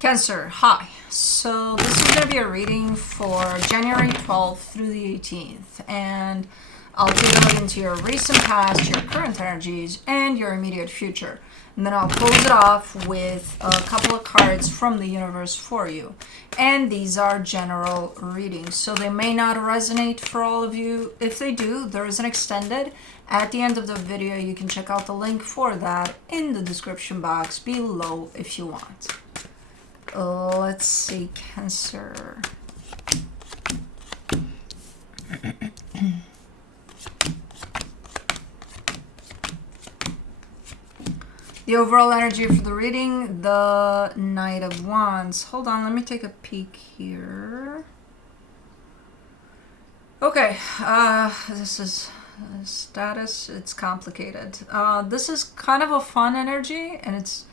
Cancer, hi. So this is going to be a reading for January 12th through the 18th. And I'll take a look into your recent past, your current energies, and your immediate future. And then I'll close it off with a couple of cards from the universe for you. And these are general readings, so they may not resonate for all of you. If they do, there is an extended. At the end of the video, you can check out the link for that in the description box below if you want. Let's see, Cancer. The overall energy for the reading, the Knight of Wands. Hold on, let me take a peek here. Okay, this is status. It's complicated. This is kind of a fun energy, and it's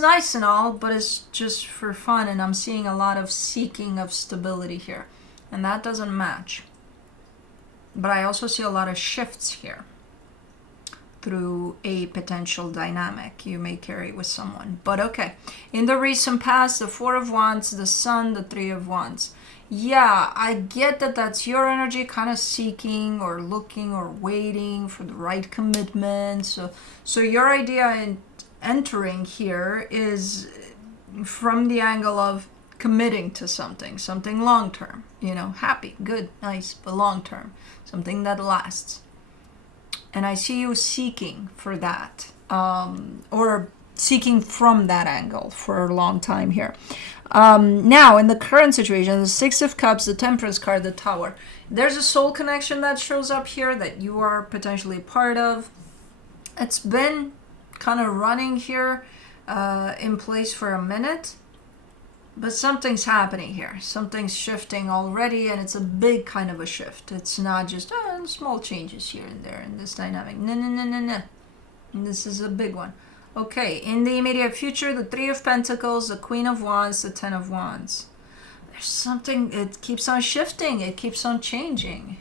nice and all, but it's just for fun, and I'm seeing a lot of seeking of stability here, and that doesn't match. But I also see a lot of shifts here through a potential dynamic you may carry with someone. But okay, in the recent past, the Four of Wands, the Sun, the Three of Wands. Yeah, I get that that's your energy, kind of seeking or looking or waiting for the right commitment. So your idea in entering here is from the angle of committing to something long term, happy, good, nice, but long term, something that lasts. And I see you seeking for that, or seeking from that angle for a long time here. Now, in the current situation, the Six of Cups, the Temperance card, the Tower, there's a soul connection that shows up here that you are potentially part of. It's been kind of running here in place for a minute, but something's happening here. Something's shifting already, and it's a big kind of a shift. It's not just small changes here and there in this dynamic. No. And this is a big one. Okay, in the immediate future, the Three of Pentacles, the Queen of Wands, the Ten of Wands. There's something, it keeps on shifting. It keeps on changing.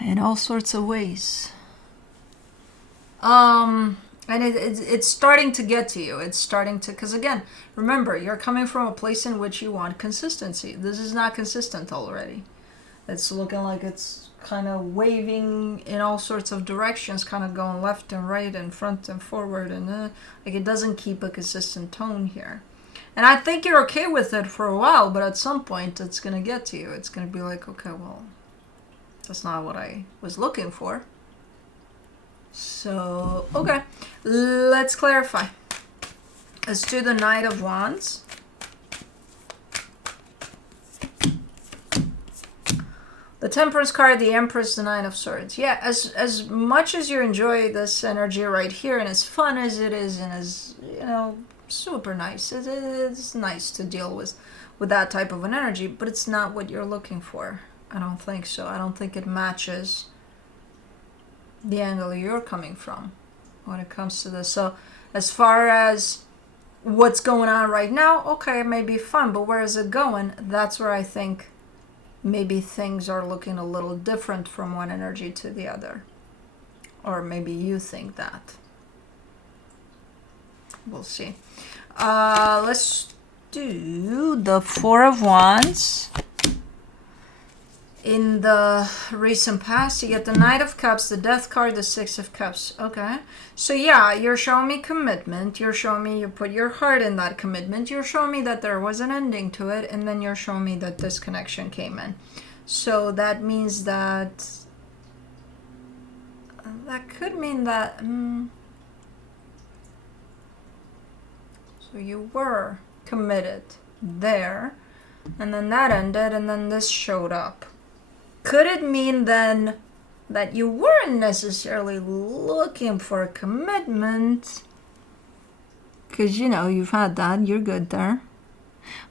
In all sorts of ways. And it's starting to get to you. It's starting to, because again, remember, you're coming from a place in which you want consistency. This is not consistent already. It's looking like it's kind of waving in all sorts of directions, kind of going left and right and front and forward. And like it doesn't keep a consistent tone here. And I think you're okay with it for a while, but at some point it's going to get to you. It's going to be like, okay, well, that's not what I was looking for. So, okay, let's clarify. Let's do the Knight of Wands. The Temperance card, the Empress, the Nine of Swords. Yeah, as much as you enjoy this energy right here, and as fun as it is, and as, super nice. It's nice to deal with that type of an energy, but it's not what you're looking for. I don't think so. I don't think it matches the angle you're coming from when it comes to this. So as far as what's going on right now, okay, it may be fun, but where is it going? That's where I think maybe things are looking a little different from one energy to the other. Or maybe you think that. We'll see. Let's do the Four of Wands. In the recent past, you get the Knight of Cups, the Death card, the Six of Cups. Okay. So yeah, you're showing me commitment. You're showing me you put your heart in that commitment. You're showing me that there was an ending to it. And then you're showing me that this connection came in. So that means that... that could mean that... so you were committed there. And then that ended. And then this showed up. Could it mean then that you weren't necessarily looking for a commitment? Because, you've had that. You're good there.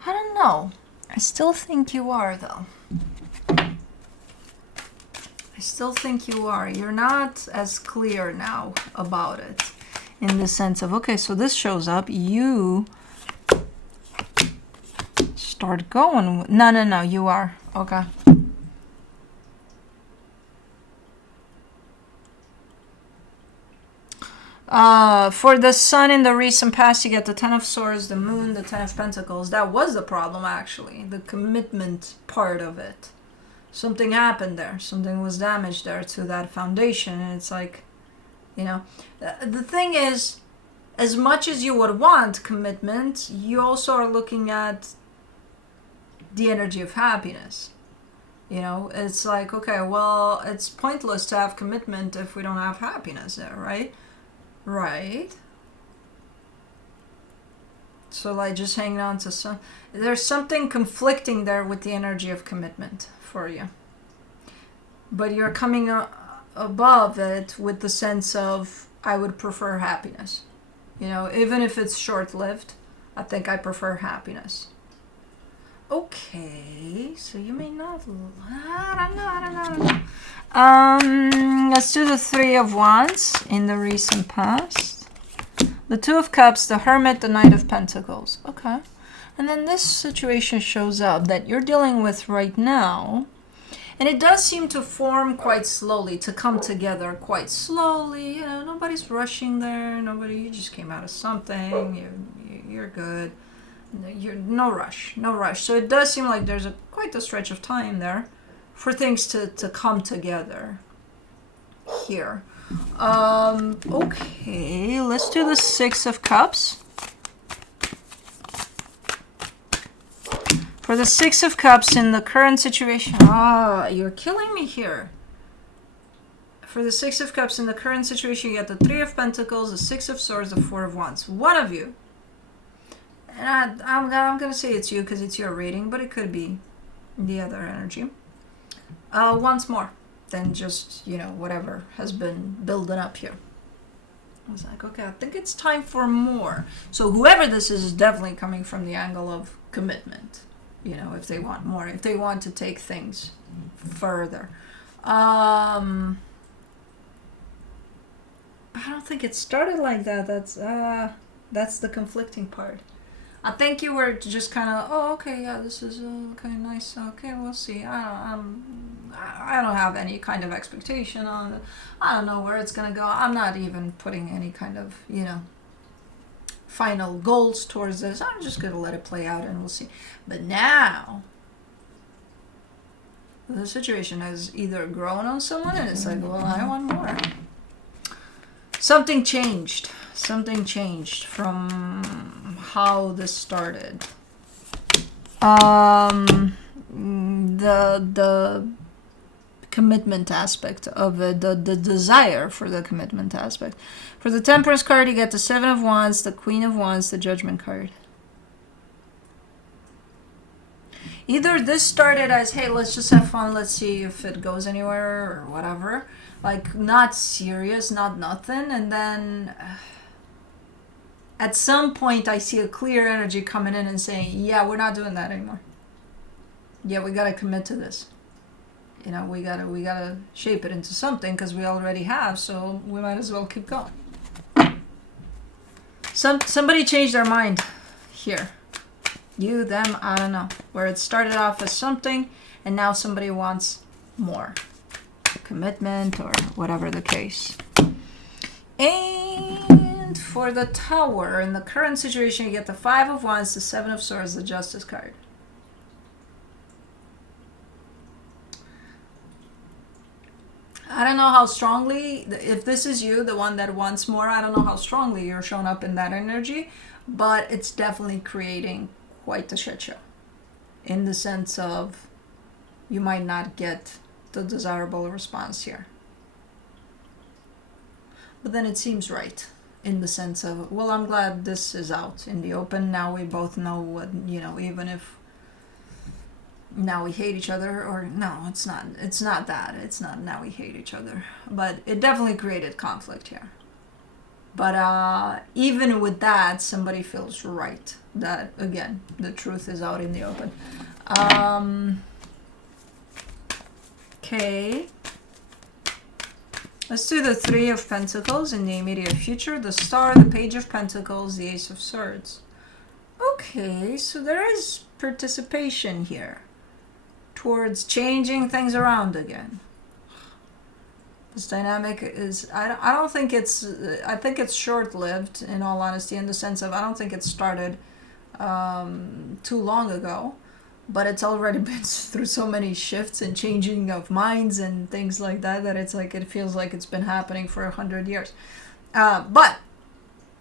I don't know. I still think you are, though. I still think you are. You're not as clear now about it. In the sense of, okay, so this shows up. You start going. No, you are. Okay. For the sun in the recent past, you get the Ten of Swords, the Moon, the Ten of Pentacles. That was the problem, actually. The commitment part of it. Something happened there. Something was damaged there to that foundation. And it's like, you know, the thing is, as much as you would want commitment, you also are looking at the energy of happiness. You know, it's like, okay, well, it's pointless to have commitment if we don't have happiness there, right? Right. So like just hanging on to some, there's something conflicting there with the energy of commitment for you. But you're coming above it with the sense of, I would prefer happiness. You know, even if it's short-lived, I think I prefer happiness. Okay, so you may not, I don't know. Let's do the Three of Wands in the recent past. The Two of Cups, the Hermit, the Knight of Pentacles. Okay. And then this situation shows up that you're dealing with right now. And it does seem to form quite slowly, to come together quite slowly. You know, nobody's rushing there. You just came out of something. You're good. No rush. So it does seem like there's quite a stretch of time there for things to come together here. Okay, let's do the Six of Cups. For the Six of Cups in the current situation, you're killing me here. For the Six of Cups in the current situation, you get the Three of Pentacles, the Six of Swords, the Four of Wands. One of you, and I'm going to say it's you because it's your reading, but it could be the other energy, wants more than just, you know, whatever has been building up here. I was like, okay, I think it's time for more. So whoever this is definitely coming from the angle of commitment. You know, if they want more, if they want to take things further. I don't think it started like that. That's the conflicting part. I think you were just kind of, oh, okay, yeah, this is okay, nice. Okay, we'll see. I don't have any kind of expectation on it. I don't know where it's gonna go. I'm not even putting any kind of, you know, final goals towards this. I'm just gonna let it play out and we'll see. But now the situation has either grown on someone and it's like, well, I want more. Something changed from how this started. The commitment aspect of it, the desire for the commitment aspect. For the Temperance card, you get the Seven of Wands, the Queen of Wands, the Judgment card. Either this started as, hey, let's just have fun, let's see if it goes anywhere or whatever. Like, not serious, not nothing. And then at some point, I see a clear energy coming in and saying, yeah, we're not doing that anymore. Yeah, we got to commit to this. You know, we gotta shape it into something because we already have, so we might as well keep going. Somebody changed their mind here. You, them, I don't know. Where it started off as something, and now somebody wants more. Commitment, or whatever the case. And for the Tower, in the current situation, you get the Five of Wands, the Seven of Swords, the Justice card. I don't know how strongly, if this is you, the one that wants more, I don't know how strongly you're showing up in that energy, but it's definitely creating quite a shit show. In the sense of, you might not get the desirable response here. But then it seems right, in the sense of, well, I'm glad this is out in the open. Now we both know what, you know, even if now we hate each other, or no, it's not that. It's not now we hate each other. But it definitely created conflict here. But even with that, somebody feels right. That, again, the truth is out in the open. Okay. Let's do the Three of Pentacles in the immediate future. The Star, the Page of Pentacles, the Ace of Swords. Okay, so there is participation here towards changing things around again. This dynamic is, I don't think it's, I think it's short-lived, in all honesty, in the sense of I don't think it started too long ago, but it's already been through so many shifts and changing of minds and things like that, that it's like, it feels like it's been happening for 100 years. But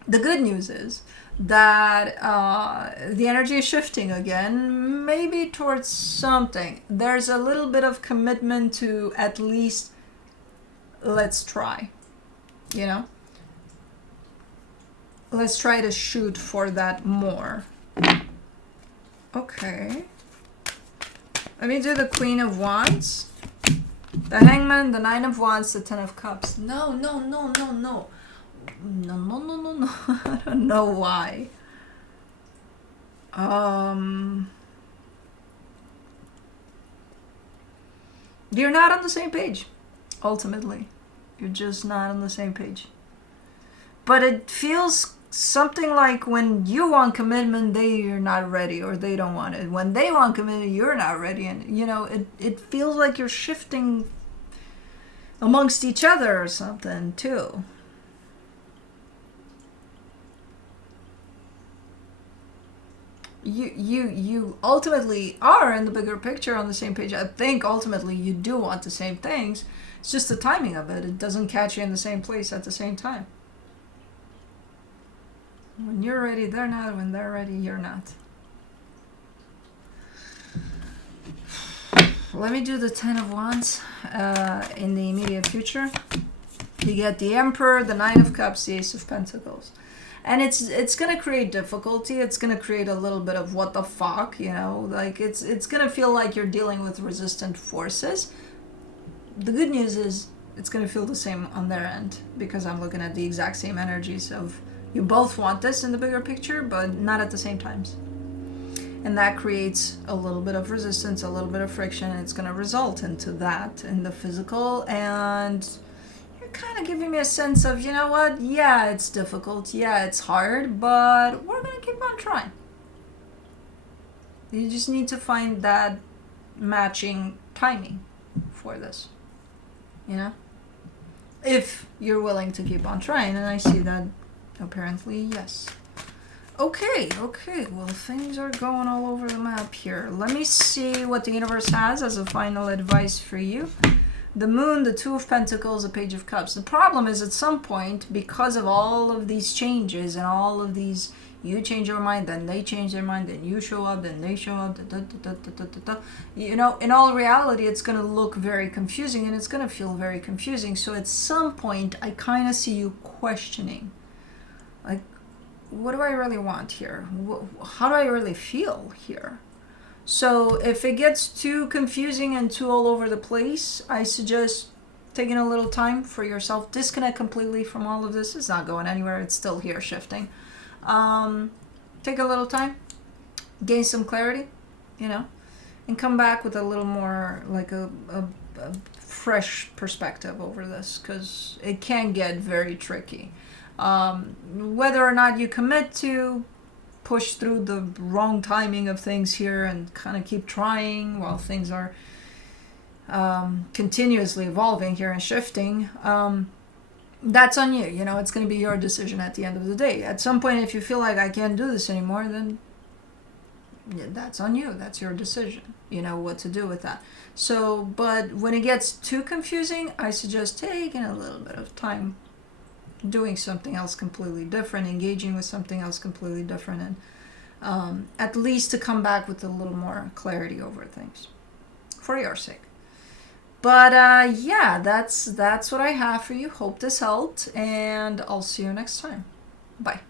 the good news is that the energy is shifting again, maybe towards something. There's a little bit of commitment to at least let's try, you know? Let's try to shoot for that more. Okay. Let me do the Queen of Wands, the Hangman, the Nine of Wands, the Ten of Cups. No, no, no, no, no. No, no, no, no, no. I don't know why. You're not on the same page, ultimately. You're just not on the same page. But it feels something like when you want commitment, they're not ready, or they don't want it. When they want commitment, you're not ready. And, you know, it feels like you're shifting amongst each other or something, too. You ultimately are in the bigger picture on the same page. I think ultimately you do want the same things. It's just the timing of it. It doesn't catch you in the same place at the same time. When you're ready, they're not. When they're ready, you're not. Let me do the Ten of Wands in the immediate future. You get the Emperor, the Nine of Cups, the Ace of Pentacles. And it's going to create difficulty. It's going to create a little bit of what the fuck, you know? Like, it's going to feel like you're dealing with resistant forces. The good news is it's going to feel the same on their end, because I'm looking at the exact same energies of you both want this in the bigger picture, but not at the same times. And that creates a little bit of resistance, a little bit of friction, and it's going to result into that in the physical. And kind of giving me a sense of, you know what, yeah, it's difficult, yeah, it's hard, but we're gonna keep on trying. You just need to find that matching timing for this, you know, if you're willing to keep on trying. And I see that apparently, yes. Okay, well, things are going all over the map here. Let me see what the universe has as a final advice for you. The Moon, the Two of Pentacles, the Page of Cups. The problem is, at some point, because of all of these changes and all of these, you change your mind, then they change their mind, then you show up, then they show up, you know, in all reality, it's going to look very confusing, and it's going to feel very confusing. So at some point, I kind of see you questioning, like, what do I really want here? How do I really feel here? So if it gets too confusing and too all over the place, I suggest taking a little time for yourself. Disconnect completely from all of this. It's not going anywhere. It's still here shifting. Take a little time, gain some clarity, you know, and come back with a little more like a fresh perspective over this, because it can get very tricky. Whether or not you commit to push through the wrong timing of things here and kind of keep trying while things are continuously evolving here and shifting, that's on you. You know, it's going to be your decision at the end of the day. At some point, if you feel like I can't do this anymore, then yeah, that's on you. That's your decision. You know what to do with that. So, but when it gets too confusing, I suggest taking a little bit of time, doing something else completely different, engaging with something else completely different, and at least to come back with a little more clarity over things for your sake. But yeah, that's what I have for you. Hope this helped, and I'll see you next time. Bye.